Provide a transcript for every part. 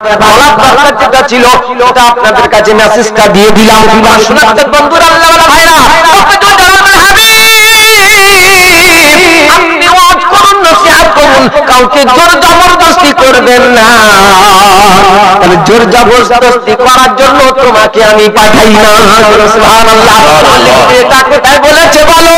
বলার দরকার যেটা ছিল সেটা আপনাদের কাছে মেসেজটা দিয়ে দিলাম। শোনাতে বন্ধুরা, আল্লাহওয়ালা ভাইরা, আপনি ওয়াজ করুন, নসিহত করুন, কাউকে জোর জবরদস্তি করবেন না। তাহলে জোর জবরদস্তি করার জন্য তোমাকে আমি পাঠাই না। সুবহানাল্লাহ। এটা কোথায় বলেছে বলো?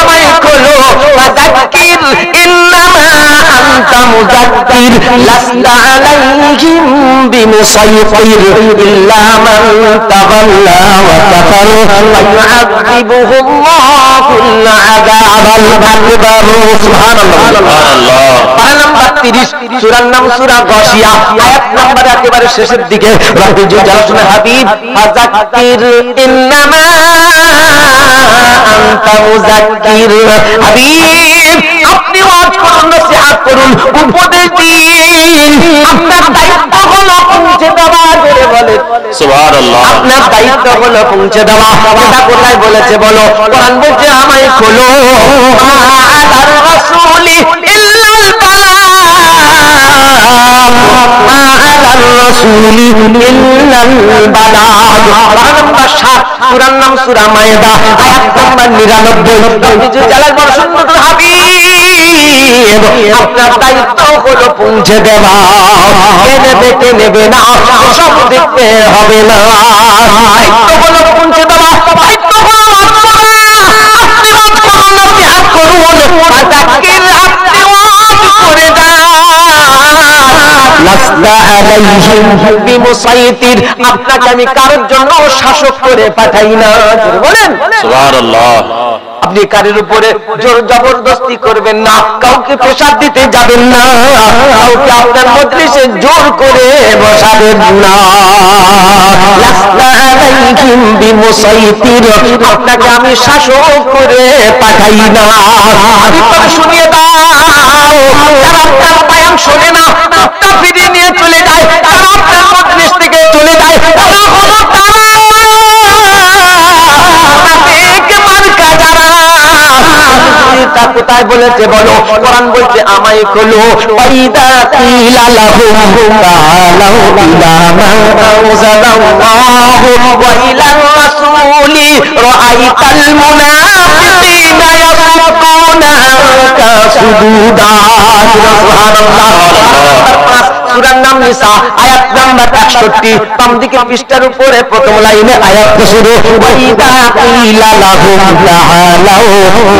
আমায় খোলো, ফাযাক্কির ইন্নামা আনতা মুযাক্কির লাস্তা আলাইহিম বিমুসাইতির ইল্লা মান তাওয়াল্লা ওয়া কাফার ফায়ুআযিবুহুল্লাহুল আযাবাল আকবার। সুবহানাল্লাহ। পারা নাম্বার 30, সূরার নাম সূরা গাশিয়া, আয়াত নাম্বার একেবারে শেষের দিকে। রব্বি জালাল হাবিব, ফাযাক্কির ইন্নামা আনতা মুযাক্কির। হাবিব, আপনি ওয়াজ করুন, নসিহত করুন, উপদেশ দিন। আপনার দায়িত্ব হলো পৌঁছে দেওয়া। জোরে বলে সুবহানাল্লাহ। আপনার দায়িত্ব হলো পৌঁছে দেওয়া। এটা কোথায় বলেছে বলো? কোরআন বলছে আমায় খোলো, আলার রাসূলি ইল্লাল বালাগ, আলার রাসূলি ইল্লাল বালাগ। নাম্বার 7, সূরার নাম সূরা মায়েদা, আয়াত নাম্বার 99। রব্বি জালাল বড় সুন্দর হাবিব, আপনার দায়িত্ব হলো পৌঁছে দেওয়া। কে নেবে না, সব দেখতে হবে না। দায়িত্ব হলো পৌঁছে দেওয়া, দায়িত্ব হলো আপনি ওয়াজ করুন, নসিহত করুন, ফাযাক্কির, আপনি ওয়াজ করে যান। লাস্তা আলাইহিম বিমুসাইতির, আপনাকে আমি কারোর জন্য শাসক করে পাঠাই না। বলেন সুবহানাল্লাহ। আপনি কারোর উপরে জোর জবরদস্তি করবেন না, কাউকে প্রেসার দিতে যাবেন না, কাউকে আপনার মজলিসে জোর করে বসাবেন না। লাস্তা আলাইহিম বিমুসাইতির, আপনাকে আমি শাসক করে পাঠাই না। আপনি শুনিয়ে দাও, যারা আপনার বয়ান শোনে না, মুখটা ফিরিয়ে নিয়ে চলে যায়, তারা আপনার মজলিস থেকে চলে যায়, তারা হলো তারা তা কোথায় বলেছে বলো? কোরআন বলছে আমায় খোলো, ওয়াইদা কিলা লাহুম তাআলাউ ইলা মা আনজালাল্লাহু ওয়া ইলার রাসূলি রাআইতাল মুনাফিকিনা ইয়াসুদ্দুনা আনকা সুদুদা। সুবহানাল্লাহ। সূরার নাম নিসা, আয়াত নাম্বার 61, বাম দিকে পৃষ্ঠার উপরে প্রথম লাইনে আয়াত শুরু, ওয়াইদা কিলা লাহুম তাআলাউ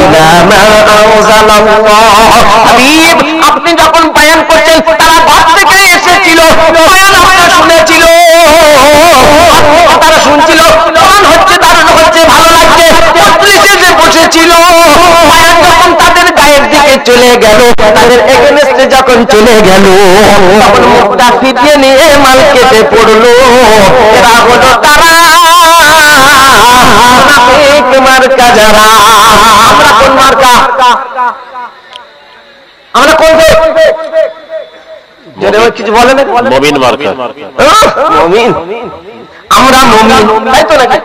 ইলা মা আনজালাল্লাহ। হাবিব, আপনি যখন বয়ান করছেন, তারা ঘর থেকে এসেছিল, বয়ান আপনারা শুনেছিল, তারা শুনছিল, বয়ান হচ্ছে, দারুণ হচ্ছে, ভালো লাগছে, মজলিসে যে বসেছিল, বয়ান যখন তাদের গায়ের দিকে চলে গেল, তাদের এগেনস্টে যখন চলে গেল, তখন মুখটা ফিরিয়ে নিয়ে মাল কেটে পড়লো। এরা হলো তারা মুনাফিক মার্কা। যারা আমরা কোন মার্কা? আমরা কোন কিছু বলে না, মুমিন মার্কা। মুমিন, আমরা মুমিন, তাই তো নাকি?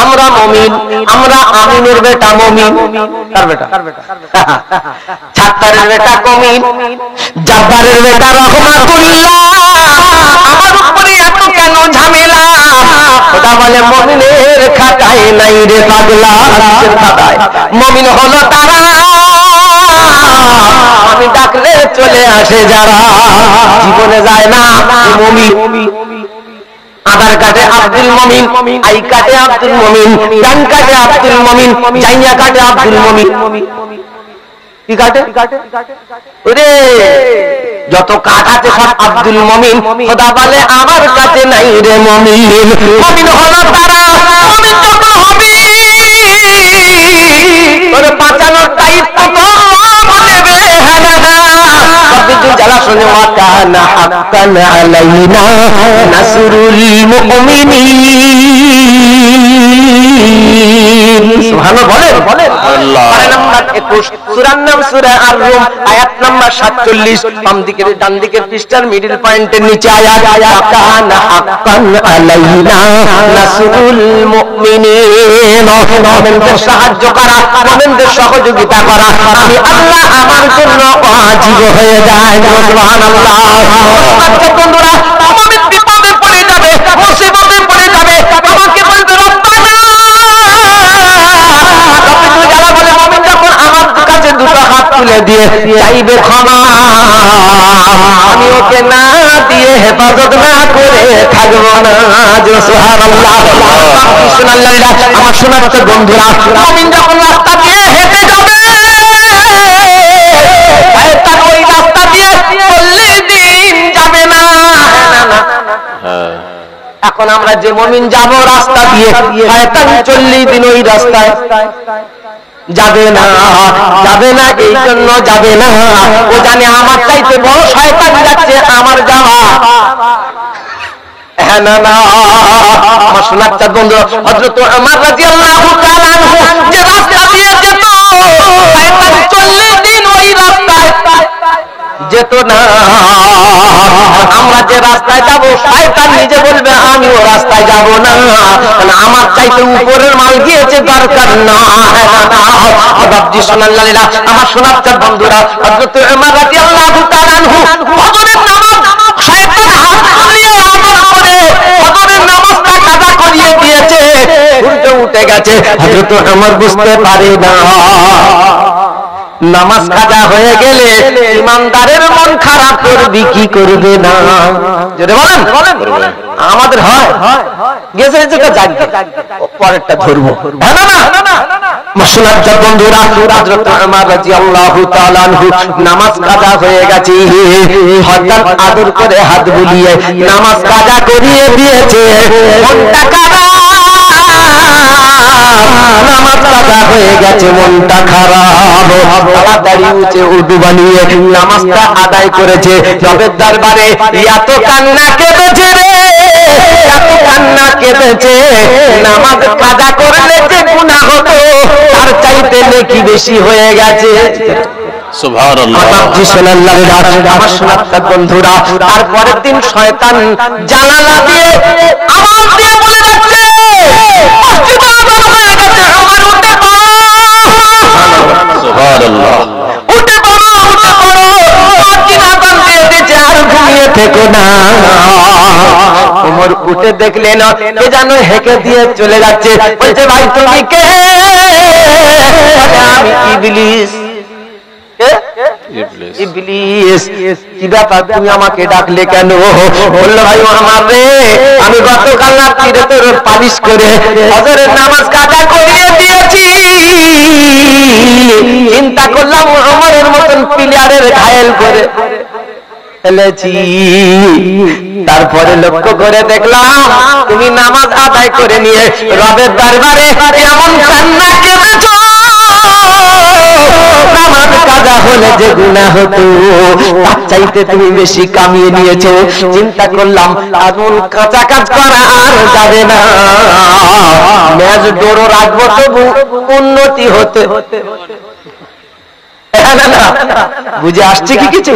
আমরা মুমিন, আমরা আমিনের বেটা মুমিন। কার বেটা? ছাত্তারের বেটা মুমিন, জাব্বারের বেটা রহমাতুল্লাহ। আমার উপরে এত কেন ঝামেলা? খোদা বলে মুমিনের খাতায় নাই রে পাগলা। খাতায় মুমিন হলো তারা, আমি ডাকলে চলে আসে যারা, জীবনে যায় না মুমিন। আধার কার্ডে আব্দুল মমিন, আই কার্ডে আব্দুল মমিন, প্যান কার্ডে আব্দুল মমিন, জাইয়া কার্ডে আব্দুল মমিন। কি কাটে? ওরে যত কাট আছে সব আব্দুল মমিন। খোদা বলে আমার কাছে নাই রে মমিন। মমিন হলো তারা, মমিন যখন হবে ওরে বাঁচানোর দায়িত্ব তো নেবে। যারা শুনে ওয়া কানা হাক্কান আলাইনা নাসরুল মুমিনিন। সুবহানাল্লাহ। বলেন আল্লাহ। নাম্বার 21, সূরার নাম সূরা আর-রুম, আয়াত নাম্বার 47, বাম দিকের ডান দিকের পৃষ্ঠার মিডল পয়েন্টের নিচে আয়াত, ওয়া কানা হাক্কান আলাইনা নাসরুল মুমিনিন। মুমিনদের সাহায্য করা, মুমিনদের সহযোগিতা করা আমি আল্লাহ আমার জন্য ওয়াজিব হয়ে যায়। সুবহানাল্লাহ। আচ্ছা বন্ধুরা, মুমিন বিপদে পড়ে যাবে, মুসিবতে পড়ে যাবে, আমাকে বলবে রব্বানা। যারা বলে মুমিন যখন আমার কাছে দুটো হাত তুলে দিয়ে চাইবে ক্ষমা, আমি ওকে না দিয়ে হেফাজত না করে থাকবো না। সুবহানাল্লাহ। আমার শোনাচ্ছে বন্ধুরা, মুমিন যখন রাস্তা দিয়ে হেঁটে যাবে, ওই রাস্তা দিয়ে 40 দিন যাবে না। এখন আমরা যে মুমিন যাব রাস্তা দিয়ে, 40 দিন ওই রাস্তায় যাবে না, যাবে না। এই জন্য যাবে না, ও জানে আমার চাইতে বড় শয়তান যাচ্ছে আমার যাওয়া। হ্যাঁ না না, আমার শোনাচ্ছা বন্ধু, হযরত ওমর রাদিয়াল্লাহু তাআলা আনহু যে রাস্তা দিয়ে যেত, 40 দিন ওই রাস্তায় যেত না। আমরা যে রাস্তায় যাব, শয়তান নিজে বলবে আমি ও রাস্তায় যাব না, আমার চাইতে উপরের মাল গিয়েছে, দরকার না। বাবজি সুবহানাল্লাহ। আমার শোনাচ্ছা বন্ধুরা, হযরত ওমর রাদিয়াল্লাহু তাআলা আনহু ফজরের নামাজ শয়তান হাত তুলিয়ে আমল করে ফজরের নামাজটা কাজা করিয়ে দিয়েছে, সূর্য উঠে গেছে, হযরত ওমর বুঝতে পারে না। নামাজ কাজা হয়ে গেলে ইমানদারের মন খারাপ করবি কি করবে না? যদি বলেন আমাদের হয় গেছে যেটা জানতে পরেরটা ধরবো, মাশাআল্লাহ। বন্ধুরা, হযরত ওমর রাদিয়াল্লাহু তাআলা আনহু নামাজ কাজা হয়ে গেছে, হযরত আদর করে হাত বুলিয়ে নামাজ কাজা করিয়ে দিয়েছে। মনটা খারাপ, নামাজ কাজা হয়ে গেছে, মনটা খারাপ। তাড়াতাড়ি উঠে উদু বানিয়ে নামাজটা আদায় করেছে। রবের দরবারে এত কান্না কেঁদেছে রে, এত কান্না কেঁদেছে। নামাজ কাজা করলে যে গুনাহ হতো তার চাইতে নেকি বেশি হয়ে গেছে। বন্ধুরা, তারপরের দিন শয়তান জানালা দিয়ে আওয়াজ দিয়ে বলে যাচ্ছে, উঠে পড়ো, উঠে পড়ো, আর ঘুমিয়ে থেকো না। ওমর উঠে দেখলেন কে যেন হেঁকে দিয়ে চলে যাচ্ছে, বলছে ভাই তুমি কে? আমি ইবলিস। ইবলিস, কি ব্যাপার তুমি আমাকে ডাকলে কেন? বললো ভাই আমার রে, আমি গতকাল রাত্রিরে তোর পালিশ করে ফজরের নামাজ কাজা করিয়ে দিয়েছি, চিন্তা করলাম ওমরের মতন প্লেয়ারের ঘায়েল করে ফেলেছি। তারপরে লক্ষ্য করে দেখলাম তুমি নামাজ আদায় করে নিয়ে রবের দরবারে এমন কান্না কেঁদেছো, নামাজ কাজা হলে যে গুনাহ হতো তার চাইতে তুমি বেশি কামিয়ে নিয়েছো। চিন্তা করলাম এমন কাঁচা কাজ করা আর যাবে না, ম্যাচ ডোরো রাখবো তবু উন্নতি হতে। বুঝে আসছে কি কিছু?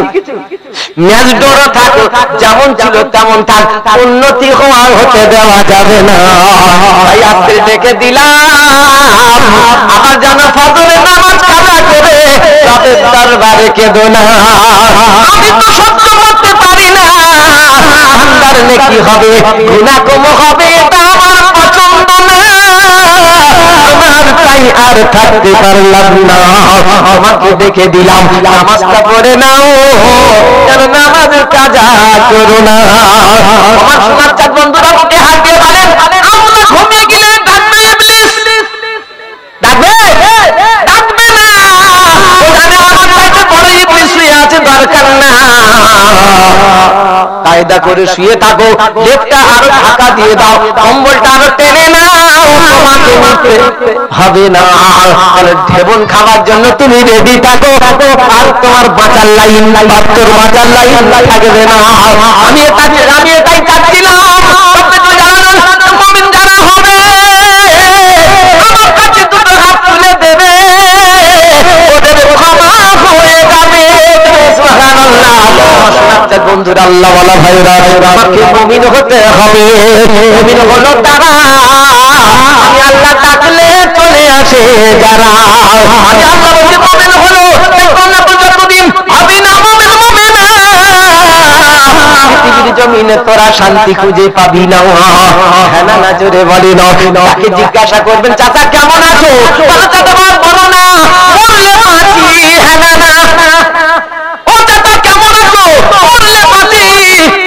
ম্যাচ ডোরো থাকো, যেমন ছিল তেমন থাক, উন্নতি হওয়া হতে দেওয়া যাবে না। তাই আজকে ডেকে দিলাম আবার যেন ফজরের নামাজ কাজা করে রবের দরবারে কেঁদো না। আমি তো সহ্য করতে পারি না, আন্দার নেকি হবে, গুনাহ কম হবে, এটা আমার পছন্দ না। আমার তাই আর থাকতে পারলাম না, আমাকে দেখে দিলাম নামাজটা পড়ে নাও, যেন নামাজের কাজা করো না। আমার সোনার চাঁদ বন্ধুরা ওকে হাত দিয়ে বলেন, আমরা ঘুমিয়ে গেলে ডাকবে ইবলিস? ডাকবে? ডাকবে না। ও জানে আমার চাইতে বড় ইবলিস শুয়ে আছে, দরকার না। কায়দা করে শুয়ে থাকো, লেপটা আরো ঢাকা দিয়ে দাও, কম্বলটা আরো টেনে নাও, তোমাকে নিতে হবে না। ঢেবন খাওয়ার জন্য তুমি রেডি থাকো, আর তোমার বাঁচার লাইন তোর বাঁচার লাইন থাকবে না। আমি এটাই চাচ্ছিলাম মুমিন যারা হবে আমার কাছে দুটো হাত তুলে দেবে, ওদের ক্ষমা হয়ে যাবে। সুবহানাল্লাহ। বন্ধুরা, আল্লাহ ওয়ালা ভাইরা, আমাকে মুমিন হতে হবে। মুমিন হলো তারা, আমি আল্লাহ ডাকলে চলে আসে যারা। আমি আল্লাহ বলছি মুমিন হলো, যতদিন হবে না মুমিন মুমিনা, জমিনে তোরা শান্তি খুঁজে পাবি না। হ্যাঁ না না জোরে বলি না। তাকে জিজ্ঞাসা করবেন চাচা কেমন আছো, বলো চাচা বলো না বললে বাঁচি। হ্যাঁ না না ও চাচা কেমন আছো, বললে বাঁচি,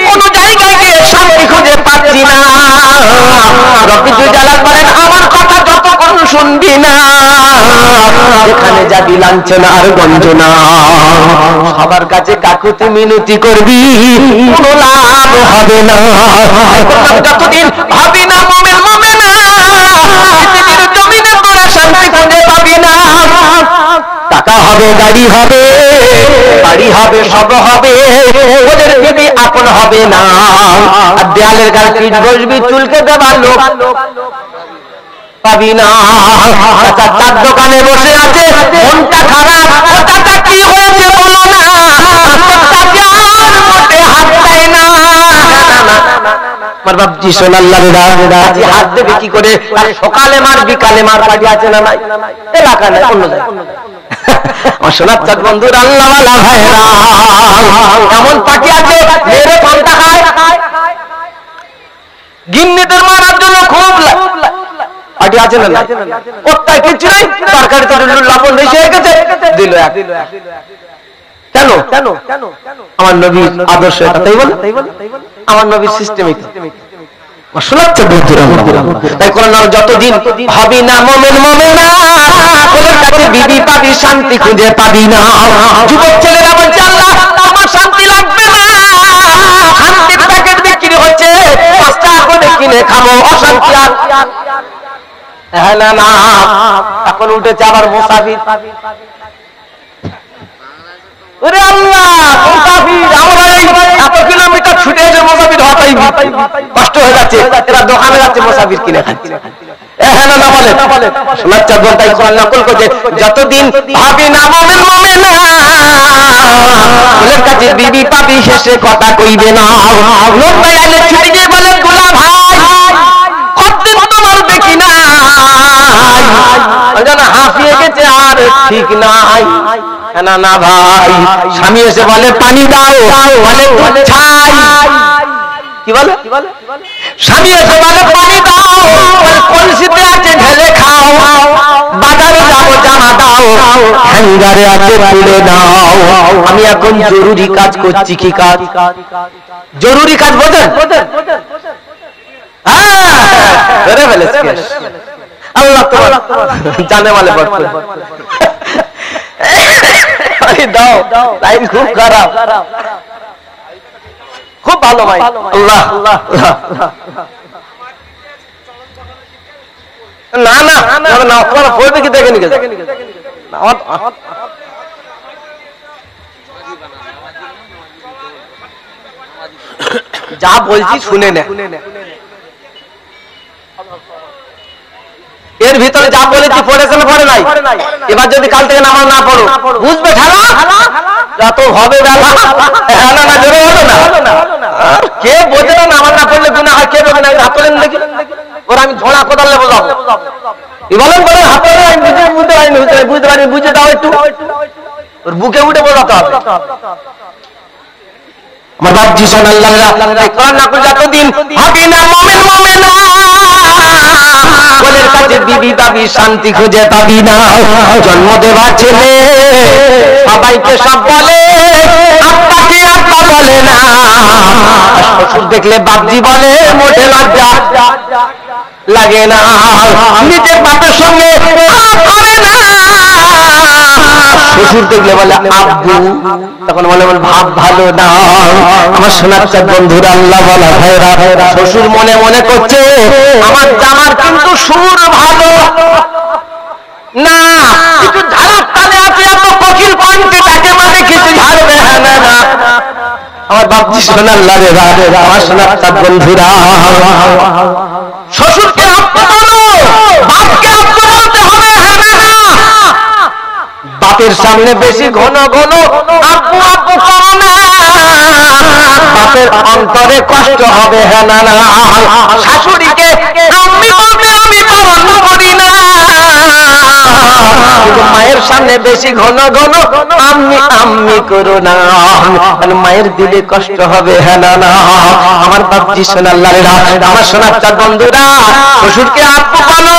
কোন জায়গায় গিয়ে শান্তি খুঁজে পাচ্ছি না। রব্বুল জালাল বলেন আমার কথা যতক্ষণ শুনবি না এখানে যাবি লাঞ্ছনা আর গঞ্জনা। সবার কাছে কাকুতি মিনতি করবি কোনো লাভ হবে না। যতদিন ভাবি না মুমিন মুমিনা পৃথিবীর জমিনে তোরা শান্তি খুঁজে পাবি না। টাকা হবে গাড়ি হবে বাড়ি হবে সব হবে ওদের দিবি আপন হবে না। আর দেয়ালের গায়ে পিঠ বসবি চুলকে দেবার লোক পাবি না। চাচা চার দোকানে বসে আছে মনটা খারাপ, ও চাচা কি হয়েছে বলো না, মোটে হাত দেয় না। আমার বাপজি সোনাল্লাহ আজ হাত দেবে কি করে, সকালে মার বিকালে মার পাটি আছে না নাই এলাকা নাই অন্য জায়গায়। আমার সোনার চাঁদ বন্ধুর আল্লাহওয়ালা ভাইরা এমন পাটি আছে মেরে পান্তা খায়, গিন্নিদের মারার জন্য খুব পাটি আছে না ওটাই কিছু নাই, তরকারি তো লবণ বেশি হয়ে গেছে দিল এক। কেন আমার নবীর আদর্শ এটা, তাই বল আমার নবীর সিস্টেম এটা। তাই কোরআন যতদিন ভাবি না মোমেন মোমেনা ওদের কাছে বিবি পাবি শান্তি খুঁজে পাবি না। যুবক ছেলেরা বলছে আল্লাহ আমার শান্তি লাগবে না, শান্তির প্যাকেট বিক্রি হচ্ছে 5 টাকা করে কিনে খাবো অশান্তি আর। হ্যাঁ না না এখন উঠেছে আবার মুসাফির। ওরে আল্লাহ মুসাফির আমরা এই এত কিলোমিটার ছুটে এসে মুসাফির হওয়াটাই কষ্ট হয়ে যাচ্ছে, এরা দোকানে যাচ্ছে মুসাফির কিনে খাচ্ছে। হ্যাঁ না না বলে সোনার চাঁদ বলতাই কোরআন নকল করছে যতদিন ভাবি না মোমেন মোমেনা ওদের কাছে বিবি পাবি শেষে কথা কইবে না। লোক ভাই আইলে ছুটে গিয়ে বলে গোলা ভাই কতদিন তোমার দেখি না জানা হাঁপিয়ে গেছে আর ঠিক নাই। না না ভাই স্বামী এসে বলে পানি দাও বলে ছাই, কি বলে স্বামী এসে বলে পানি দাও কলসিতে আছে ঢেলে খাও, বাজারে যাবো জামা দাও হ্যাঙ্গারে আছে তুলে দাও। আমি এখন জরুরি কাজ করছি, কি কাজ জরুরি কাজ বোঝেন? আল্লাহ তো জানে মানে দাও লাইন খুব খারাপ, খুব ভালো ভাই আল্লাহ না না না আপনারা পড়বে কি দেখেনি যা বলছি শুনে নে, এর ভিতরে যা বলেছি পড়েছে না পড়ে নাই। এবার যদি কাল থেকে নামাজ না পড়ো বুঝবে ঠেলা যত হবে বেলা। না না জোরে হলো না, কে বোঝে না নামাজ না পড়লে গুনাহ হয়, কে বোঝে না হাত তোলেন দেখি ওরা আমি ঝোড়া কোদালে বোঝাবো বলেন বলে হাত তোলে আমি বুঝতে পারি বুঝে দাও একটু ওর বুকে উঠে বোঝাতে হবে। আমার বাপজি সোনাল্লাহ কোরআন না করে যতদিন ভাবি না মোমেন মোমেনা ওদের কাছে বিবি পাবি শান্তি খুঁজে পাবি না। জন্ম দেওয়া ছেলে সবাইকে সব বলে আব্বাকে আব্বা বলে না, শ্বশুর দেখলে বাপজি বলে মোটে লজ্জা লাগে না, নিজের বাপের সঙ্গে করে না, শ্বশুর দেখলে বলে আব্বু তখন বলে ভাব ভালো না। আমার সোনার চাঁদ বন্ধুরা আল্লাহ বলা ভাইরা শ্বশুর মনে মনে করছে আমার জামার কিন্তু সুর ভালো না, কিছু ঝাড়ার তালে আছে এত কোকিল কণ্ঠে তাকে মানে কিছু ঝাড়বে না না। আমার বাপজি সোনাল্লাহ রে আমার সোনার চাঁদ বন্ধুরা শ্বশুরকে আব্বু বলো বাপকে আব্বু বলতে হবে। হ্যাঁ না বাপের সামনে বেশি ঘন ঘন আব্বু আব্বু করো না, বাপের অন্তরে কষ্ট হবে। হ্যাঁ না শাশুড়িকে আমি বলতে আমি পালন করি না, কিন্তু মায়ের সামনে বেশি ঘন ঘন আম্মি আম্মি করো না, মায়ের দিলে কষ্ট হবে। হ্যাঁ না না আমার বাপজি সোনার লালেরা, আমার সোনার চাঁদ বন্ধুরা, শ্বশুরকে আব্বু বলো,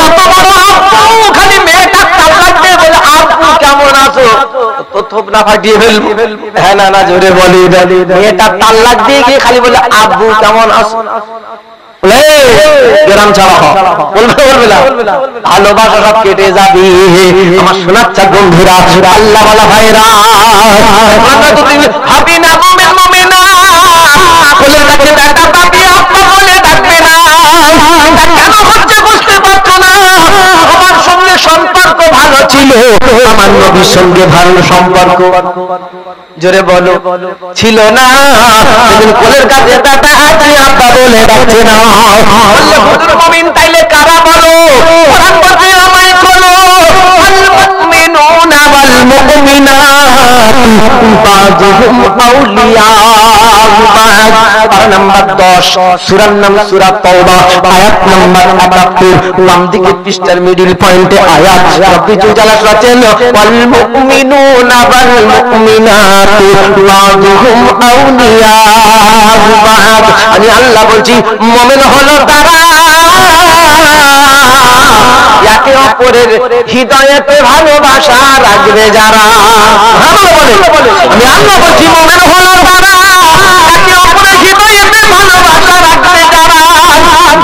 কত বড় আব্বু, খালি মেয়েটা তাল্লাক দিয়ে বলে আব্বু কেমন আছো, তো থোপ না ফাটিয়ে ফেলবো। হ্যাঁ না না জোরে বলি, মেয়েটা তাল্লাক দিয়ে গিয়ে খালি বলে আব্বু কেমন আছো, গ্রাম ছাড়া বলবে বলবে না, ভালোবাসা সব কেটে যাবি। আমার সোনার চাঁদ বন্ধুরা, আল্লাহ ওয়ালা ভাইরা, ভাবি না মুমিন মুমিনা বলে ডাকে, বেটা বাপি আব্বা বলে ডাকবে না, কেন হচ্ছে বুঝতে পারছো না? আমার সঙ্গে সম্পর্ক ভালো ছিল, আমার নবীর সঙ্গে ভালো সম্পর্ক, জোরে বলো, ছিল না। সেদিন কোলের কাছে বেটা আছে আব্বা বলে ডাকছে না। বললে হুজুর মুমিন তাইলে কারা বলো? কোরআন বলছে আমায় বলো, আল মুমিনুনা ওয়াল মুমিনাত বাযুহুম আউলিয়া বা'দ। পারা নাম্বার 10, সূরার নাম সূরা তাওবা, আয়াত নাম্বার 78, বাম দিকে পৃষ্ঠার মিডল পয়েন্টে আয়াত। রব্বি জালাল রাতেন ওয়াল মুমিনুনা ওয়াল মুমিনাত বাযুহুম আউলিয়া বা'দ। আমি আল্লাহ বলছি মুমিন হলো তারা একে অপরের হৃদয়েতে ভালোবাসা রাখবে যারা। আমি আল্লাহ বলছি মুমিন হলো তারা একে অপরের হৃদয়েতে ভালোবাসা রাখবে যারা।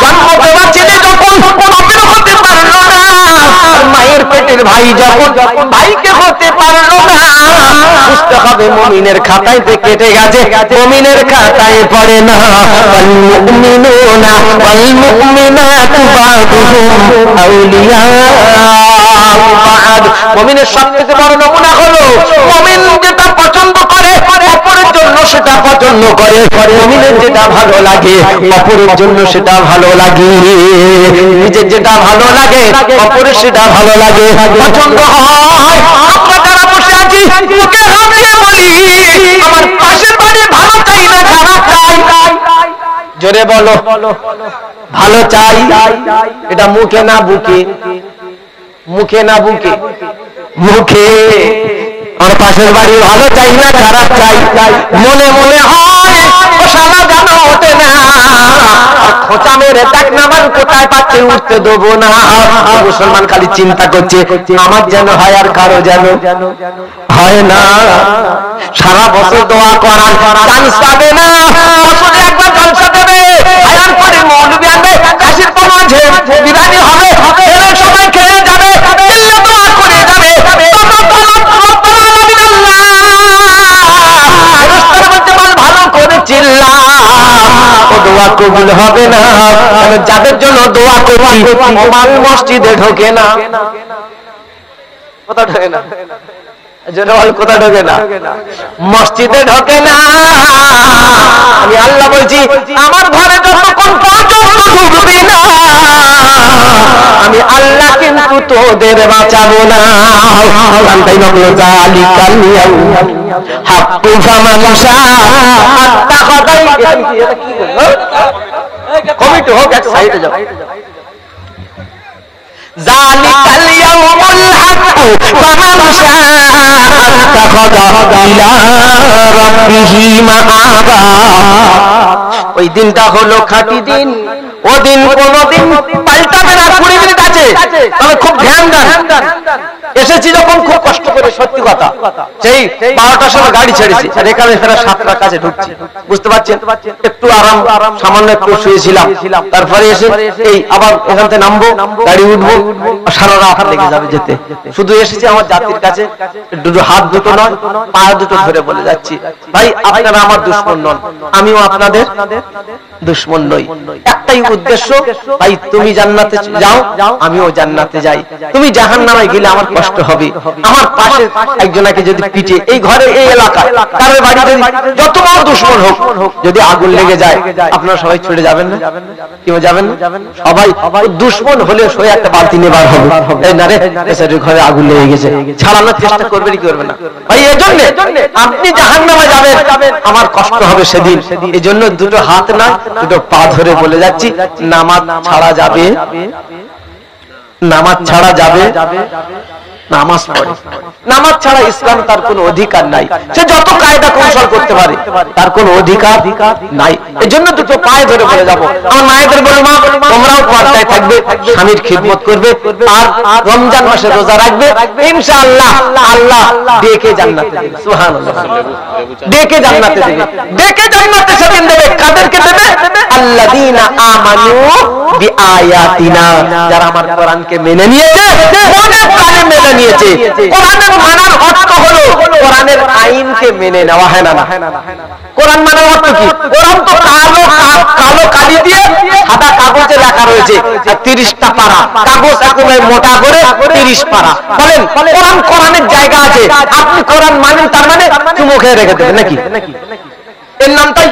জন্ম দেওয়া ছেলে যখন নবীর হতে পারলো না, মায়ের পেটের ভাই যখন ভাইকে হতে পারলো না, বুঝতে হবে মুমিনের খাতায় কেটে গেছে, মুমিনের খাতায় পড়ে না। ওয়াল মুমিনুনা ওয়াল মুমিনাতু বা'দুহুম আউলিয়া বা'দ। মুমিনের সবচেয়ে বড় নমুনা হলো মুমিন যেটা পছন্দ করে অপরের জন্য সেটা পছন্দ করে, মুমিনের যেটা ভালো লাগে অপরের জন্য সেটা ভালো লাগে, নিজের যেটা ভালো লাগে অপরের সেটা ভালো লাগে, পছন্দ হয়। আমরা যারা বসে আছি মুখে হাত দিয়ে বলি আমার পাশের বাড়ি ভালো চাই না খারাপ চাই, জোরে বলো ভালো চাই, এটা মুখে না বুকে, মুখে না বুকে, মুখে। আমার পাশের বাড়ি ভালো চাই না খারাপ চাই, মনে মনে হয় ও শালা যেন ওঠে না, খোঁচা মেরে দেখ না আমার কোথায় পাচ্ছে উঠতে দেবো না। মুসলমান খালি চিন্তা করছে আমার যেন হয় আর কারো যেন হয় না। সারা বছর দোয়া করার চান্স পাবে না, বছরে একবার জলসা দেবে, আয়ান করে মৌলবি আনবে, কাশির মাঝে বিরিয়ানি হবে, সবাই খেয়ে যাবে, দোয়া করে যাবে, ভালো করে চিল্লা, ও দোয়া কবুল হবে না। যাদের জন্য দোয়া করছি মাল মসজিদে ঢোকে না, কোথা ঢোকে না, কোথা ঢোকে না, মসজিদে ঢোকে না। আমি আল্লাহ বলছি আমার ঘরে যতক্ষণ পর্যন্ত ঢুকবি না আমি আল্লাহ কিন্তু তোদের বাঁচাবো না। কমিটি হোক এক সাইডে যাও। যালিকাল ইয়াউমুল হাক্কু ফামান শাআ আত্তাখাযা ইলা রাব্বিহি মাআবা। ওই দিনটা হলো খাঁটি দিন, ও দিন কোনদিন পাল্টাবে না। 20 মিনিট আছে, তবে খুব ধ্যান দেন। এসেছি যখন খুব কষ্ট করে, সত্যি কথা, সেই 12টার সময় গাড়ি ছেড়েছি আর এখানে ফেরা 7টার কাছে ঢুকছি, বুঝতে পারছেন? একটু আরাম, সামান্য একটু শুয়েছিলাম, তারপরে এসে এই আবার এখান থেকে নামবো, গাড়ি উঠবো, সারা রাত লেগে যাবে যেতে। শুধু এসেছি আমার জাতির কাছে, দুটো হাত দুটো নয় পা দুটো ধরে বলে যাচ্ছি ভাই আপনারা আমার দুশমন নন, আমিও আপনাদের দুশমন নই। একটাই উদ্দেশ্য, ভাই তুমি জান্নাতে যাও আমিও জান্নাতে যাই, তুমি জাহান্নামে গেলে আমার কষ্ট হবে। আমার পাশে একজনকে যদি পিটে, এই ঘরে এই এলাকায় কারোর বাড়ি যদি যত বড় দুশমন হোক, যদি আগুন লেগে যায় আপনারা সবাই ছুটে যাবেন না? কেউ যাবেন না? সবাই দুশমন হলে সই একটা বালতি নেবার হবে, এই না রে ঘরে আগুন লেগে গেছে, ছাড়ানোর চেষ্টা করবে কি করবে না? ভাই এজন্য আপনি জাহান্নামে যাবেন, আমার কষ্ট হবে সেদিন। এই জন্য দুটো হাত না দুটো পা ধরে বলে যাচ্ছি নামাজ ছাড়া যাবে নামাজ ছাড়া যাবে, নামাজ পড়ে। নামাজ ছাড়া ইসলাম তার কোনো অধিকার নাই। সে যত কায়দা কৌশল করতে পারে, তার কোনো অধিকার নাই। এই জন্য দুটো পায়ে ধরে বলে যাবো, আমার মায়েদের বলবো, মা তোমরাও পর্দায় থাকবে, স্বামীর খিদমত করবে, আর রমজান মাসে রোজা রাখবে, ইনশাআল্লাহ আল্লাহ ডেকে জান্নাতে দেবে। সুবহানাল্লাহ, ডেকে জান্নাতে দেবে, ডেকে জান্নাতে সেদিন দেবে। কাদেরকে দেবে? আল্লাযীনা আমানু বিআয়াতিনা, যারা আমার কোরআনকে মেনে নিয়েছে, মনে প্রাণে মেনে নিয়েছে। কোরআনের মানার অর্থ হলো কোরআনের আইনকে মেনে নেওয়া, হয় না? কোরআন মানার অর্থ কি? কোরআন তো কালো কালি দিয়ে সাদা কাগজে লেখা রয়েছে, 30টা পারা কাগজ একেবারে মোটা করে 30 পারা। বলেন কোরআন, কোরআনের জায়গা আছে, আপনি কোরআন মানেন, তার মানে চুমো খেয়ে রেখে দেবেন নাকি? এর নামটাই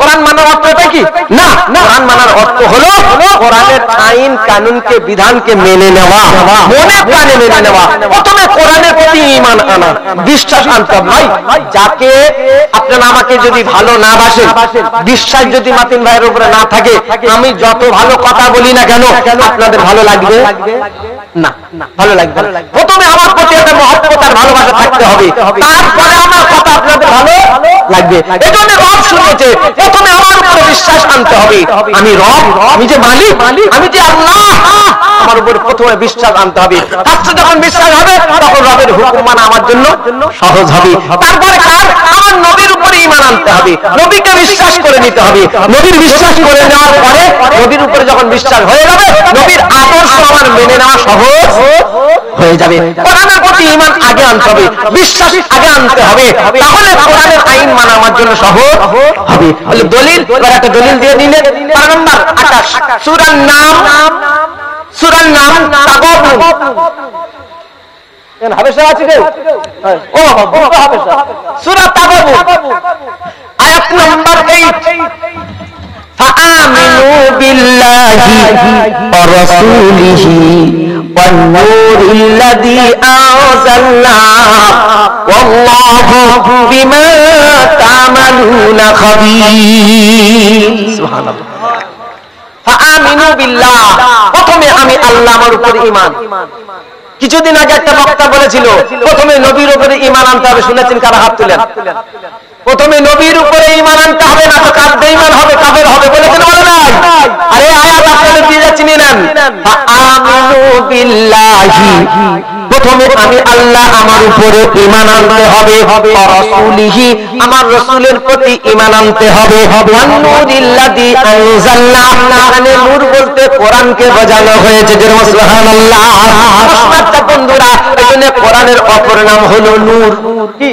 কোরআন মানার অর্থ এটাই কি? না, কোরআন মানার অর্থ হলো কোরআনের আইন কানুনকে বিধানকে মেনে নেওয়া, মনে প্রাণে মেনে নেওয়া। প্রথমে কোরআনের প্রতি ঈমান আনা, বিশ্বাস আনতে হবে। ভাই যাকে আপনারা আমাকে যদি ভালো না বাসেন, বিশ্বাস যদি মাতিন ভাইয়ের উপরে না থাকে, আমি যত ভালো কথা বলি না কেন আপনাদের ভালো লাগবে না, ভালো লাগবে না। প্রথমে আমার প্রতি একটা মহব্বত আর ভালোবাসা থাকতে হবে, তারপরে আমার কথা আপনাদের ভালো লাগবে। এজন্য রব শুনেছে, প্রথমে আমার উপরে বিশ্বাস আনতে হবে, আমি রব, আমি যে মালিক, আমি যে আল্লাহ, আমার উপরে প্রথমে বিশ্বাস আনতে হবে। ফার্স্টে যখন বিশ্বাস হবে তখন রবের হুকুম মানা আমার জন্য সহজ হবে। তারপরে আমার নবীর উপরে ঈমান আনতে হবে, নবীকে বিশ্বাস করে নিতে হবে। নবীর বিশ্বাস করে নেওয়ার পরে নবীর উপরে যখন বিশ্বাস হয়ে যাবে, নবীর আদর্শ আমার মেনে নেওয়া সহজ হয়ে যাবে। কোরআনের প্রতি ঈমান আগে আনতে হবে, বিশ্বাস আগে আনতে হবে, তাহলে কোরআনের আইন মানা আমার জন্য সহজ হবে। বলে দলিল, একটা দলিল দিয়ে দিলেন। পারা নাম্বার 28, সূরার নাম তাগাবুন। হাবেশা আছে কেউ? ও হাবেশা। সূরা তাগাবুন আয়াত নাম্বার 8, ফাআমিনু বিল্লাহি ওয়া রাসূলিহি ওয়ান নূরিল্লাযী আনজালনা ওয়াল্লাহু বিমা তা'মালুনা খাবীর। সুবহানাল্লাহ। ফাআমিনু বিল্লাহ, প্রথমে আমি আল্লাহ, আমার উপর ঈমান। কিছুদিন আগে একটা বক্তা বলেছিল প্রথমে নবীর উপরে ঈমান আনতে হবে। শুনেছেন? কারা হাত তুলেন? প্রথমে নবীর উপরে ঈমান আনতে হবে, না তো কার বেঈমান হবে, কাফের হবে। বলেছেন বলে নাই? আরে আয়াত আপনাদের দিয়ে যাচ্ছি, নিয়ে নেন। ফাআমিনু বিল্লাহি, প্রথমে আমি আল্লাহ, আমার উপরে ঈমান আনতে হবে। ওয়া রাসূলিহি, আমার রাসূলের প্রতি ঈমান আনতে হবে। ওয়ান নূরিল্লাযী আনজালনা, এখানে নূর বলতে কোরআনকে বোঝানো হয়েছে। যে সুবহানাল্লাহ। বন্ধুরা, এজন্য কোরআনের অপর নাম হলো নূর। কি?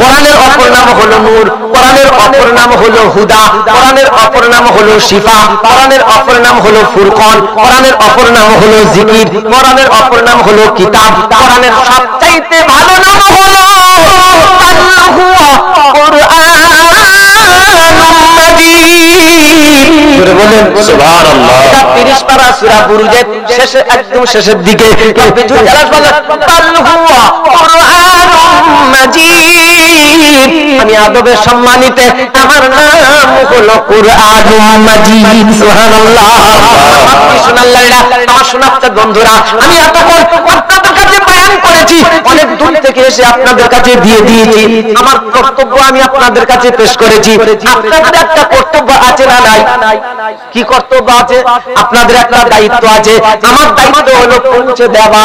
কোরআনের অপর নাম হলো নূর, কোরআনের অপর নাম হলো হুদা, কোরআনের অপর নাম হলো শিফা, কোরআনের অপর নাম হলো ফুরকান, কোরআনের অপর নাম হলো জিকির, কোরআনের অপর নাম হলো কিতাব। কোরআনের সবচাইতে ভালো নাম হলো বলেন সুবহানাল্লাহ। 30 পারা সূরা বুরুজের শেষে, একদম শেষের দিকে আমি আদবের সম্মানিত, আমার নাম হলো কুরআনুল মাজিদ। সুবহানাল্লাহ। আমার শোনাচ্ছে বন্ধুরা, আমি এতক্ষণ আপনাদের কাছে বয়ান করেছি, অনেক দূর থেকে এসে আপনাদের কাছে দিয়ে দিয়েছি। আমার কর্তব্য আমি আপনাদের কাছে পেশ করেছি। আপনাদের একটা কর্তব্য আছে না নাই? কি কর্তব্য আছে? আপনাদের একটা দায়িত্ব আছে। আমার দায়িত্ব হলো পৌঁছে দেওয়া,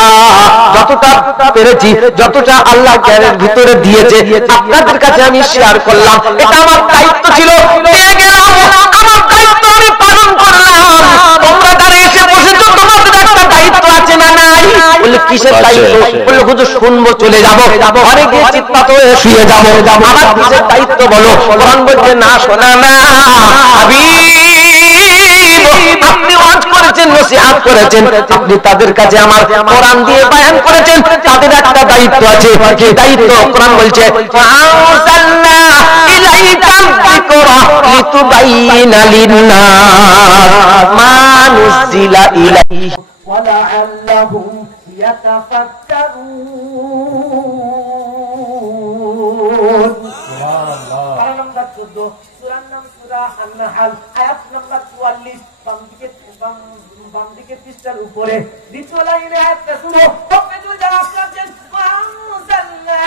যতটা পেরেছি, যতটা আল্লাহ জ্ঞানের ভিতরে দিয়েছে আপনাদের কাছে আমি শেয়ার করলাম। এটা আমার দায়িত্ব ছিল, পেয়ে গেলাম। আমার দায়িত্ব আমি পালন করলাম। তোমরা যারা এসে বসেছো, তোমাদের একটা দায়িত্ব আছে না নাই? বলে কিসের দায়িত্ব? বললো হুজুর শুনবো, চলে যাবো, ঘরে গিয়ে চিৎপাত হয়ে শুয়ে যাবো। আমার কিসের দায়িত্ব বলো? কোরআন বলছে না, শোনা না। আপনি ওয়াজ করেছেন, নসিহত করেছেন, আপনি তাদের কাছে আমার কোরআন দিয়ে বয়ান করেছেন, তাদের একটা দায়িত্ব আছে। কি দায়িত্ব? কোরআন বলছে আনজালনা ইলাইকা যিকরা লিতুবাইয়িনা লিন-নাস মা নুজিলা ইলাইহি ওয়া লাআল্লাহুম ইয়াতাফাক্কারুন। সুবহানাল্লাহ। পারা নাম্বার 14, সূরার নাম সূরা আন-নাহল, আয়াত নাম্বার 44, বাম দিকে বাম দিকে পৃষ্ঠার উপরে দ্বিতীয় লাইনে একটা শুনো, রব্বে জুল জালাল বলেছেন ওয়ানজালনা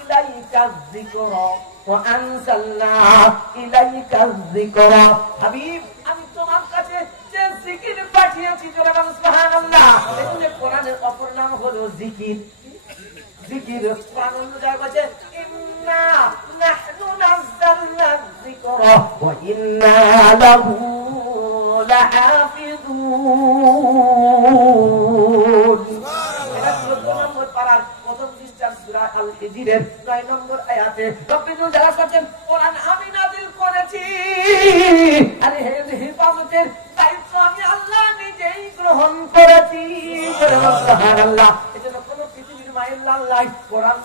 ইলাইকা যিকরা ওয়ানজালনা ইলাইকা যিকরা। হাবিব, আমি তোমার কাছে যে জিকির পাঠিয়েছি, জোরে বলো সুবহানাল্লাহ। এজন্য কোরআনের অপর নাম হলো জিকির। জিকির কোরআন অনুযায়ী বলে ইন্না নাহনু নাযালনা যিকরা ওয়া ইন্না লাহু লাহাফিজুন। এটা 14 নম্বর পারার প্রথম পৃষ্ঠার সূরা আল হিজরের 9 নম্বর আয়াতে রব্বুল জালাল বলেন কোরআন আমি নাযিল করেছি, আর হেফাজতের দায়িত্ব আমি আল্লাহ নিজেই গ্রহণ করেছি। সুবহানাল্লাহ। এজন্য কোন পৃথিবীর মায়ের লাল্লাই কোরআন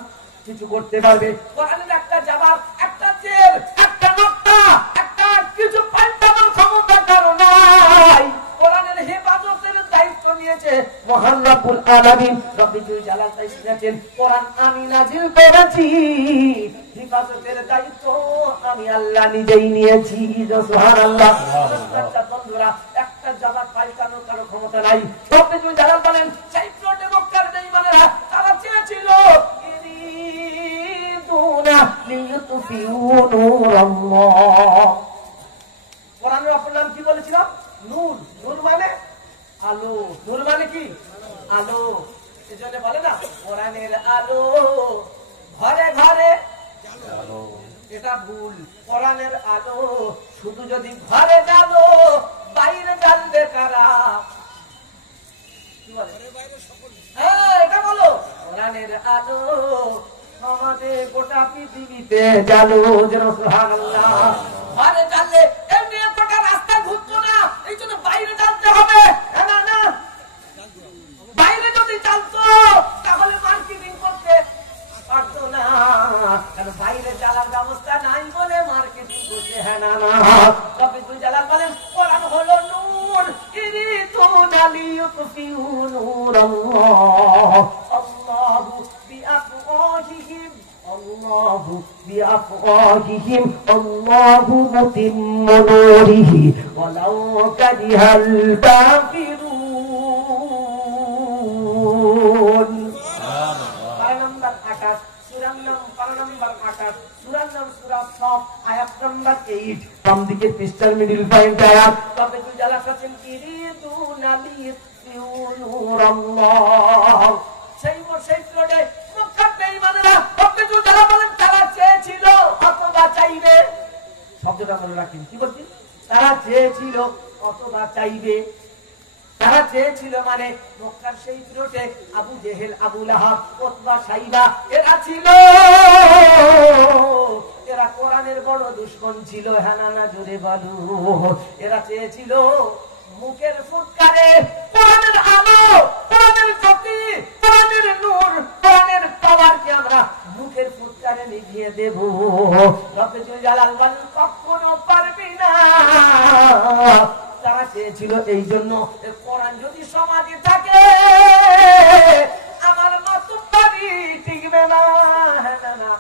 কিছু করতে পারবে? কোরআনের একটা জবাব, একটা জের, একটা নকতা, একটা কিছু পাল্টানোর ক্ষমতা কারো নাই। কোরআনের হেফাজতের দায়িত্ব নিয়েছে মহান রব্বুল আলামিন। রব্বুল জালাল তাই শুনেছেন কোরআন আমি নাযিল করেছি, হেফাজতের দায়িত্ব আমি আল্লাহ নিজেই নিয়েছি। সুবহানাল্লাহ। বন্ধুরা, একটা জবাব পাল্টানোর কারো ক্ষমতা নাই। রব্বুল জালাল বলেন সেই প্লটে মক্কার বেঈমানেরা তারা চেয়েছিল কোরআনের অপর নাম কি বলেছিল? নূর। নূর মানে আলো। নূর মানে কি? আলো। এজন্য বলে না কোরআনের আলো ঘরে ঘরে আলো। এটা ভুল। কোরআনের আলো শুধু যদি ঘরে জ্বালো, বাইরে জ্বালবে কারা? কি বলে? হ্যাঁ, এটা বলো। কোরআনের আলো আমাদের গোটা পৃথিবীতে জ্বালো। সুবহানাল্লাহ। ঘরে জ্বাললে এমনি একটা রাস্তা ঘুরতো না, এই জন্য বাইরে জ্বালতে হবে। না না, বাইরে যদি জ্বালতো তাহলে মার্কেটিং করতে পারতো না, কারণ বাইরে জ্বালার ব্যবস্থা নাই বলে মার্কেটিং করতে। হ্যাঁ না না, রব্বুল জালাল বলেন কোরআন হলো নূর, ইরিতুনা লিয়ুতফিউ নূরাল্লাহ। আল্লাহু বিআফওয়াহিহিম আল্লাহু বিআফওয়াহিহিম আল্লাহু মুতিম্মু নূরিহি ওয়ালাউ কারিহাল কাফিরুন। নম্বর 28 সূরা নম্বর 28 সূরার নাম সূরা সফ, আয়াত নম্বর 8, বাম দিকে পৃষ্ঠার মিডল পয়েন্ট আয়াত। তবে তুই জালা কাছেন ইরিদুনা লিয়ুতফিউ নূরাল্লাহ। সেই ফ্লোটে মক্কার বেঈমানেরা রব্বুল জালাল বলেন তারা চেয়েছিল অথবা চাইবে। শব্দটা মনে রাখেন, কি বলছি? তারা চেয়েছিল অথবা চাইবে। তারা চেয়েছিল মানে মক্কার সেই ফ্লোটে আবু জেহেল, আবু লাহাব, উতবা, সাইবা এরা ছিল। এরা কোরআনের বড় দুশমন ছিল। হ্যাঁ না জোরে বলো। এরা চেয়েছিল মুখের ফুৎকারে কোরআনের আলো, কোরআনের জ্যোতি, কোরআনের নূর, কোরআনের পাওয়ারকে আমরা মুখের ফুৎকারে নিভিয়ে দেব। রব্বুল জালাল বলেন কখনো পারবি না। তারা চেয়েছিল এই জন্য কোরআন যদি সমাজে থাকে আমার মাতুব্বাড়ি টিকবে না। হ্যাঁ না,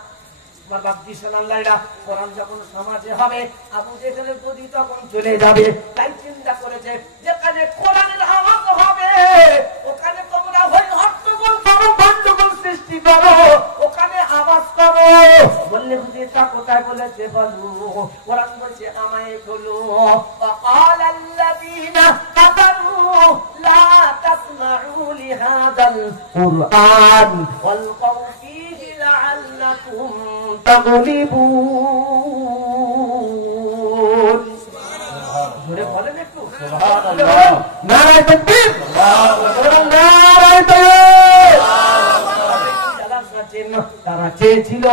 কোরআন যখন সমাজে হবে আবু জেহেলের গদি তখন চলে যাবে। তাই চিন্তা করেছে যেখানে কোরআনের আওয়াজ হবে ওখানে তোমরা হই হট্টগোল করো, গন্ডগোল সৃষ্টি করো, ওখানে আওয়াজ করো। বললে বুঝি তা কোথায় বলেছে বলো? কোরআন বলছে আমায় বলো وقال الذين كفروا لا تسمعوا لهذا القرآن والقوا فيه لعلكم تغلبون। জোরে বলেন একটু সুবহানাল্লাহ। নারায়ে তাকবীর, নারায়ে তাকবীর। তারা চেয়েছিল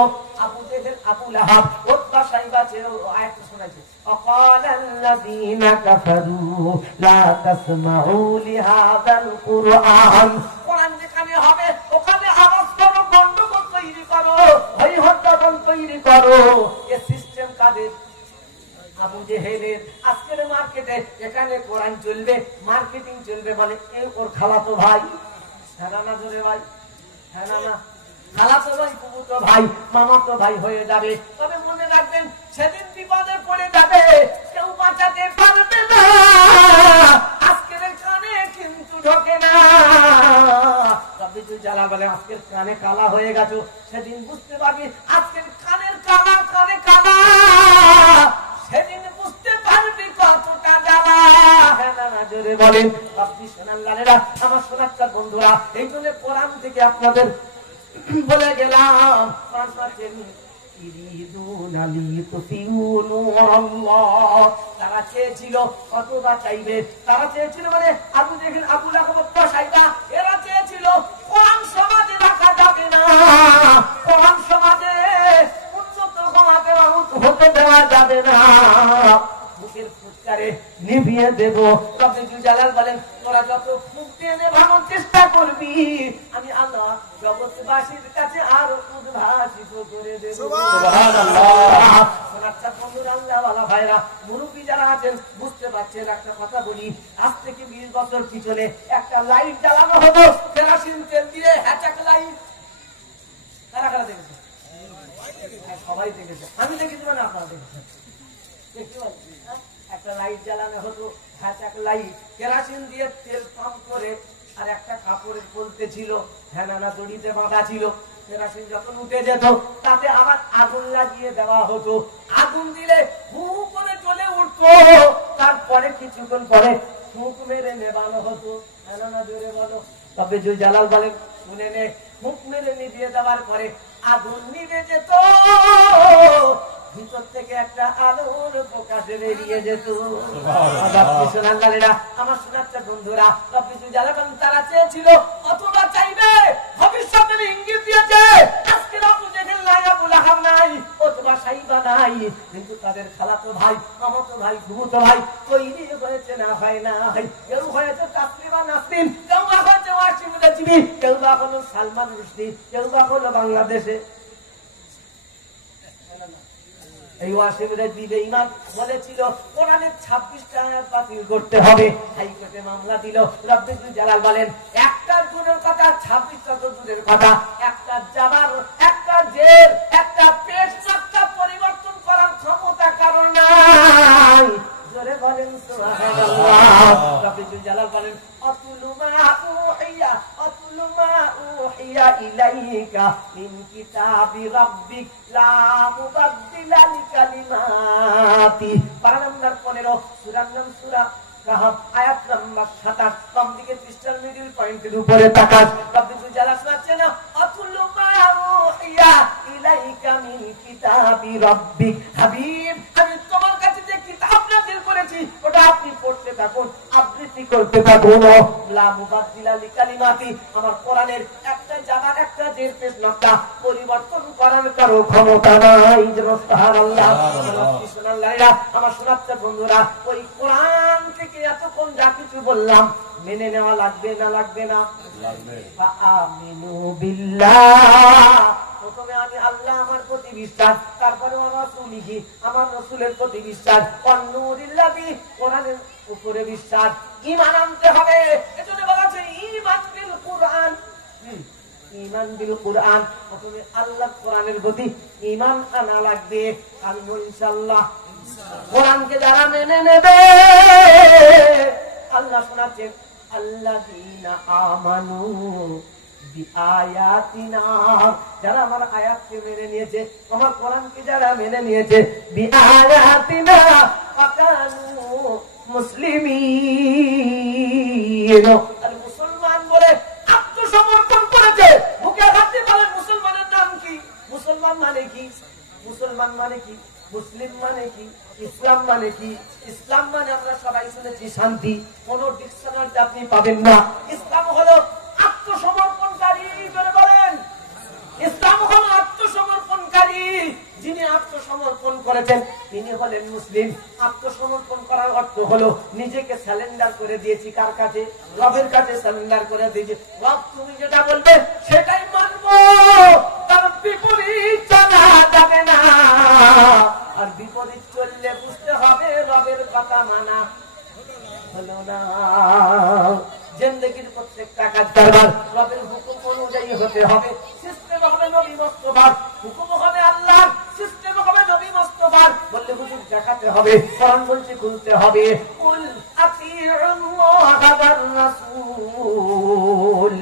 আবু জেহেল, আবু লাহাব, উতবা, সাইবা ছিল। আয়াত শোনাচ্ছে وقال الذين كفروا لا تسمعوا لهذا القرآن। কোরআন যেখানে হবে ওখানে আওয়াজ করো, গন্ডগোল তৈরি করো, হই হট্টগোল তৈরি করো। এই সিস্টেম কাদের? আবু জেহেলের। আজকের মার্কেটে এখানে কোরআন চলবে, মার্কেটিং চলবে, মানে এই ওর খালাতো ভাই। হ্যাঁ না জোরে ভাই? হ্যাঁ না খালাতো ভাই, ফুফুতো ভাই, মামাতো ভাই হয়ে যাবে। তবে মনে রাখবেন সেদিন বিপদে পড়ে যাবে, কেউ বাঁচাতে পারবে না। বলে আজকের কানে কালা হয়ে গেছো, সেদিন বুঝতে পারবি আজকের কানের কালা, কানে কালা, সেদিন বুঝতে পারবি কতটা জ্বালা। হ্যাঁ না জোরে বলেন। আপনি শোনান লালেরা, আমার শোনাচ্ছার বন্ধুরা, এই জন্য কোরআন থেকে আপনাদের বলে গেলাম, তারা চেয়েছিল অথবা চাইবে, তারা চেয়েছিল মানে আবু জেহেল, আবু লাহাব, সাইদা, এরা চেয়েছিল কোরআন সমাজে রাখা যাবে না, কোরআন সমাজে উন্নত হতে দেওয়া যাবে না, মুখের ফুৎকারে নিভিয়ে দেব। রব্বুল জালাল বলেন তোরা যত ফুঁক দিয়ে নেভানোর চেষ্টা করবি, আমি আল্লাহ জগৎবাসীর কাছে আরো উদ্ভাসিত করে দেব। সুবহানাল্লাহ। আচ্ছা বন্ধুরা, আল্লাহওয়ালা ভাইরা, মুরব্বী যারা আছেন বুঝতে পারছেন, একটা কথা বলি, আজ থেকে 20 বছর পিছনে একটা লাইট জ্বালানো হতো কেরোসিন তেল দিয়ে, হ্যাচাক লাইট। কারা কারা দেখেছে? সবাই দেখেছে, আমি দেখেছি মানে আপনারা দেখেছেন। একটা লাইট জ্বালানো হতো, হ্যাচাক লাইট, কেরোসিন দিয়ে তেল পাম্প করে, আর একটা কাপড়ের বলতে ছিল, হ্যানানা দড়িতে বাঁধা ছিল। কেরোসিন যখন উঠে যেত তাতে আবার আগুন লাগিয়ে দেওয়া হতো, আগুন দিলে হু করে চলে উঠতো, তারপরে কিছুক্ষণ পরে ফুঁক মেরে নেবানো হতো। হ্যানানা জোরে বলো। তবে যে জালাল বলেন শুনে নে, ফুঁক মেরে নিভিয়ে দেওয়ার পরে আগুন নিভে যেত, ভিতর থেকে একটা আলোর প্রকাশে বেরিয়ে যেত। আমার শোনাচ্ছে বন্ধুরা, তারা চেয়েছিল অথবা চাইবে, ভবিষ্যতের ইঙ্গিত দিয়েছে, আজকে আবু জেহেল নাই, আবু লাহাব নাই, অথবা সাইবা নাই, কিন্তু তাদের খালাতো ভাই, মামাতো ভাই, ফুফুতো ভাই তৈরি হয়েছে না হয় নাই। কেউ হয়েছে তাসলিমা নাসরিন, কেউ বা হয়েছে ওয়াসিম রাজবি, কেউ বা হলো সালমান রুশদি, কেউ বা হলো বাংলাদেশে এই ওয়াসিম রাজবি বেঈমান বলেছিল কোরআনের 26টা আয়াত বাতিল করতে হবে, হাইকোর্টে মামলা দিল। রব্বুল জালাল বলেন একটা গুণের কথা, 26টা দূরের কথা, একটা জামার, একটা জের, একটা পেট মাত্রা পরিবর্তন করার ক্ষমতা কারণ নাই। জোরে বলেন সুবহানাল্লাহ। রব্বুল জালাল বলেন আতুলু মা উহিয়া, আতুলু মা উহিয়া ইলাইকা মিন কিতাবি রাব্বিক লা মুবাদদিলা লিকালিমাতি। পারা নাম্বার 15, সূরার নাম সূরা কাহফ, আয়াত নাম্বার 27, বাম দিকে পৃষ্ঠার মিডল পয়েন্টের উপরে তাকান। রব্বুল জালাল শোনাচ্ছেন আতুলু মা উহিয়া ইলাইকা মিন কিতাবি রাব্বিক। হাবিব, আমি তোমার কাছে যে কিতাব নাযিল করেছি ওটা আপনি পড়তে থাকুন, আবৃত্তি করতে থাকুন। লা মুবাদদিলা লিকালিমাতি, আমার কোরআনের একটা জামার, একটা জের পেশ নকশা পরিবর্তন করার কারো ক্ষমতা নাই। সুবহানাল্লাহ। সুবহানাল্লাহ। আমার শোনাচ্ছে বন্ধুরা, ওই কোরআন থেকে এতক্ষণ যা কিছু বললাম মেনে নেওয়া লাগবে না লাগবে না? লাগবে। আমিনু বিল্লাহ, প্রথমে আমি আল্লাহ আমার প্রতি বিশ্বাস, তারপরে আমার রাসূলিহি আমার রাসূলের প্রতি বিশ্বাস, অন্নুরিল্লাহি কোরআনের উপরে বিশ্বাস, ঈমান আনতে হবে। এজন্য বলা আছে ঈমান বিল কুরআন, ঈমান বিল কুরআন, প্রথমে আল্লাহ কোরআনের প্রতি ঈমান আনা লাগবে। আমি ইনশাআল্লাহ কোরআনকে যারা মেনে নেবে, আল্লাহ শোনাচ্ছেন আল্লাযীনা আমানু বিআয়াতিনা, যারা আমার আয়াতকে মেনে নিয়েছে, আমার কোরআনকে যারা মেনে নিয়েছে, বিআয়াতিনা ফাকানু মুসলিমিন, আর মুসলমান বলে আত্মসমর্পণ করেছে। বুকে হাতে বলেন মুসলমানের নাম কি? মুসলমান মানে কি? মুসলমান মানে কি? মুসলিম মানে কি? ইসলাম মানে কি? ইসলাম মানে আমরা সবাই শুনেছি শান্তি, কোন ডিকশনারিতে আপনি পাবেন না। ইসলাম হলো আত্মসমর্পণকারী। বলেন ইসলাম হলো আত্মসমর্পণকারী। যিনি আত্মসমর্পণ করেছেন তিনি হলেন মুসলিম। আত্মসমর্পণ করার অর্থ হলো নিজেকে স্যালেন্ডার করে দিয়েছি। কার কাছে? রবের কাছে স্যালেন্ডার করে দিয়েছি। রব তুমি যেটা বলবে সেটাই মানবো, তার বিপরীত চলা যাবে না। আর বিপরীত চললে বুঝতে হবে রবের কথা মানা হলো না। জিন্দেগির প্রত্যেকটা কাজ করবার রবের হুকুম অনুযায়ী হতে হবে। সিস্টেম হবে নবী মুস্তাফার, হুকুম হবে আল্লাহর, সিস্টেম হবে নবী মুস্তাফার। বললে হুজুর দেখাতে হবে, কোরআন বলছে খুলতে হবে। কুল আতিউল্লাহ ওয়ার রাসূল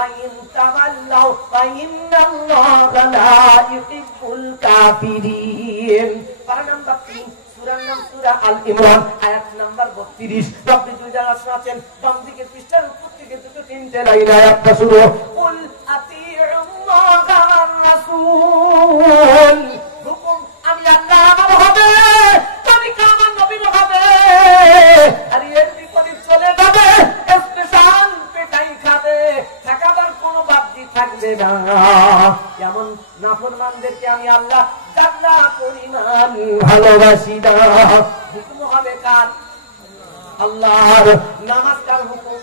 ফাইন তাওয়াল্লাউ ফাইন্নাল্লাহা লা ইউহিব্বুল কাফিরিন। পারা নাম্বার 3 সূরার নাম সূরা আল ইমরান আয়াত নাম্বার 32। আপনি দুই জায়গা আছেন বাম দিকে পৃষ্ঠার উপর থেকে দুটো তিনটে লাইন আয়াতটা শুরু কুল আতিউল্লাহা ওয়ার রাসূল। হুকুম আমি আল্লাহ আমার হবে, তরিকা আমার নবীর হবে, আর এর বিপরীত চলে যাবে স্পেশাল পেটাই খাবে, ঠেকাবার কোনো বাদই থাকবে না। এমন নাফরমানদেরকে আমি আল্লাহ জাল্লা পরিমাণ ভালোবাসি না। হুকুম হবে কার? আল্লাহর। নামাজ কার হুকুম?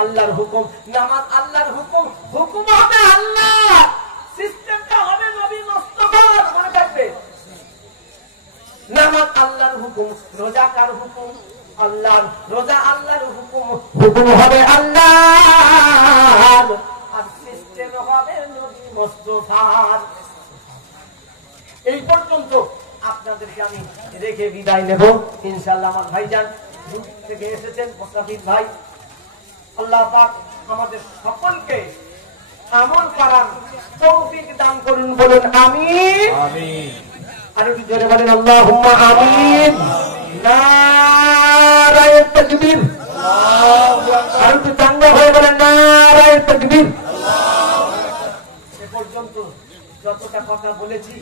আল্লাহর হুকুম। নামাজ আল্লাহর হুকুম, হুকুম হবে আল্লাহ, সিস্টেমটা হবে নবী মুস্তাফার। মনে থাকবে, নামাজ আল্লাহর হুকুম, রোজা কার হুকুম? আল্লাহর। রোজা আল্লাহর হুকুম, হুকুম হবে আল্লাহর, আর সিস্টেম হবে নবী মুস্তাফার। এই পর্যন্ত আপনাদেরকে আমি রেখে বিদায় নেব ইনশাআল্লাহ। আমার ভাইজান দূর থেকে এসেছেন, মুস্তাফিজ ভাই, আল্লাহ পাক আমাদের সকলকে আমল করার তৌফিক দান করুন, বলুন আমিন। আমিন। আর একটু জোরে বলেন আল্লাহুম্মা আমিন। নারায়ে তাকবীর। আল্লাহু আকবার। আর একটু চাঙ্গা হয়ে বলেন নারায়ে তাকবীর। আল্লাহু আকবার। এ পর্যন্ত যতটা কথা বলেছি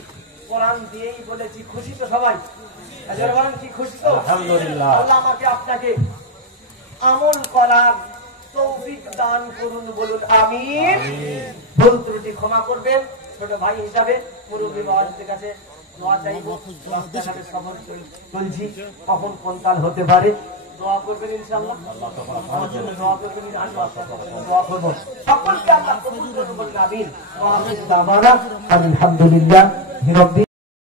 কোরআন দিয়েই বলেছি। খুশি তো সবাই? জোরে বলেন কি খুশি তো? আলহামদুলিল্লাহ। আল্লাহ আমাকে আপনাকে আমল করার তৌফিক দান করুন, বলুন আমিন। ভুল ত্রুটি ক্ষমা করবেন। ছোট ভাই হিসাবে মুরব্বি বাবাদের কাছে দোয়া চাইবো। রাস্তাঘাটে সফর চলছি, কখন কোন কাল হতে পারে, দোয়া করবেন ইনশাআল্লাহ। আমার জন্য দোয়া করবেন, আমি দোয়া করবো। সকলকে আল্লাহ কবুল করুন, বলুন আমিন। ওয়া আখিরু দাওয়ানা আলহামদুলিল্লাহি রাব্বিল